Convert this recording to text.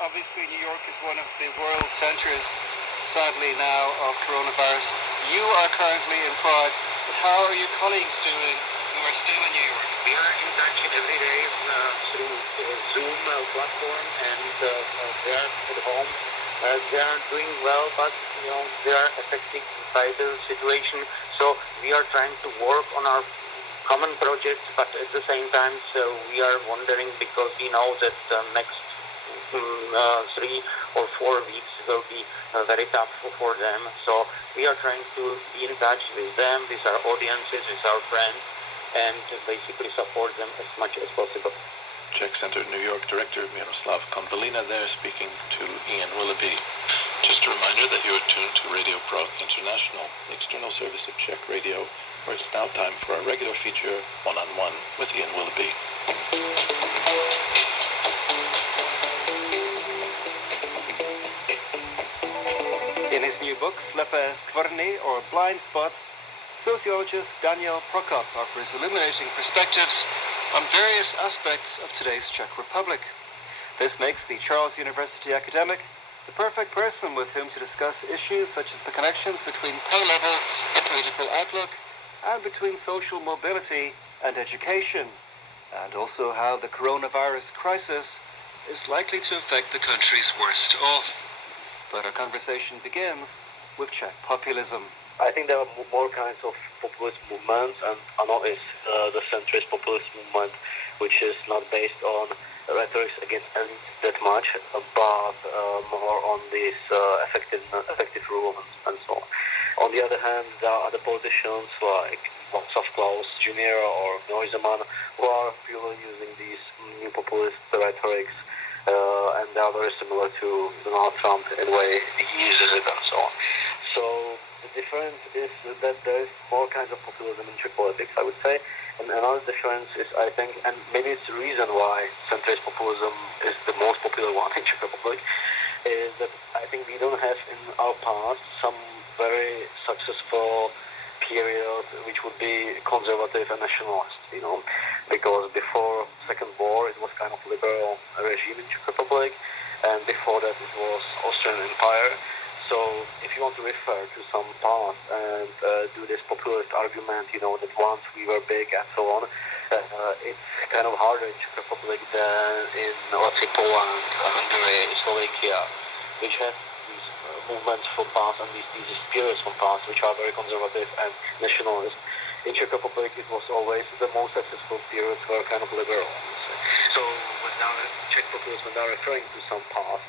Obviously, New York is one of the world centres, sadly now, of coronavirus. You are currently in Prague, but how are your colleagues doing who are still in New York? We are in touch every day through Zoom platform, and they are at home. They are doing well, but they are affected by the situation. So we are trying to work on our common projects, but at the same time, we are wondering because we know that next 3 or 4 weeks will be very tough for them. So we are trying to be in touch with them, with our audiences, with our friends, and basically support them as much as possible. Czech Center New York Director Miroslav Konvalina there speaking to Ian Willoughby. Just a reminder that you are tuned to Radio Prague International, the external service of Czech radio, where it's now time for our regular feature, One-on-One with Ian Willoughby. In his new book, Slepe skvrny, or Blind Spots, sociologist Daniel Prokop offers illuminating perspectives on various aspects of today's Czech Republic. This makes the Charles University academic the perfect person with whom to discuss issues such as the connections between pay level and political outlook, and between social mobility and education, and also how the coronavirus crisis is likely to affect the country's worst off. But our conversation begins with Czech populism. I think there are more kinds of populist movements, and ANO is the centrist populist movement, which is not based on rhetoric against elites that much, but more on this effective rule and so on. On the other hand, there are other politicians like Václav Klaus Jr. or Neusemann who are purely using these new populist rhetorics, and they are very similar to Donald Trump in the way he uses it and so on. So the difference is that there is more kinds of populism in Czech politics, I would say. And another difference is, I think, and maybe it's the reason why centrist populism is the most popular one in Czech Republic, is that I think we don't have in our past some very successful period which would be conservative and nationalist, because before Second War it was kind of liberal regime in Czech Republic, and before that it was Austrian Empire. So if you want to refer to some past and do this populist argument, that once we were big and so on, it's kind of harder in Czech Republic than in, let's say, Poland, Hungary, Slovakia, which have these movements from past and these periods from past which are very conservative and nationalist. In Czech Republic, it was always the most successful periods were kind of liberal. So when Czech populists, when they're referring to some past,